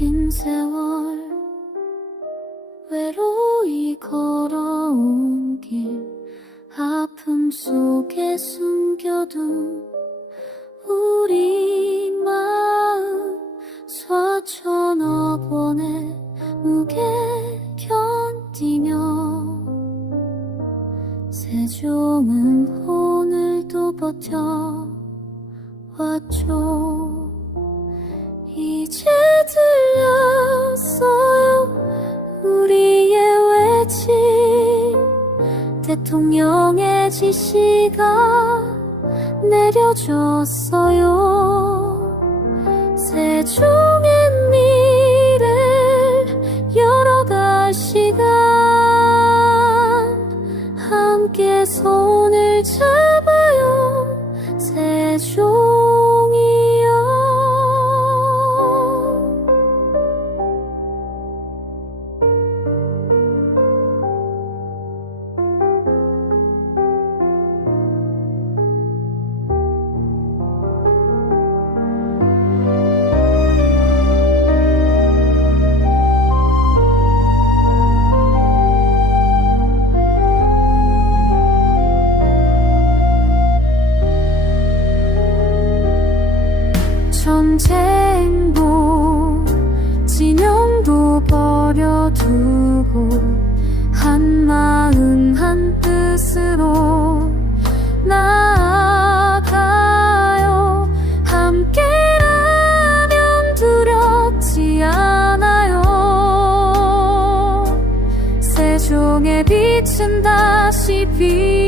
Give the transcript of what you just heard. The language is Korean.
긴 세월 외로이 걸어온 길 아픔 속에 숨겨둔 우리 마음 서천억 원의 무게 견디며 세종은 오늘도 버텨왔죠. 들렸어요. 우리의 외침 대통령의 지시가 내려졌어요. 세종의 미래를 열어갈 시간 함께 손을 잡아요. 세종 전쟁도 진영도 버려두고 한 마음 한 뜻으로 나아가요. 함께라면 두렵지 않아요. 세종의 빛은 다시 피어나요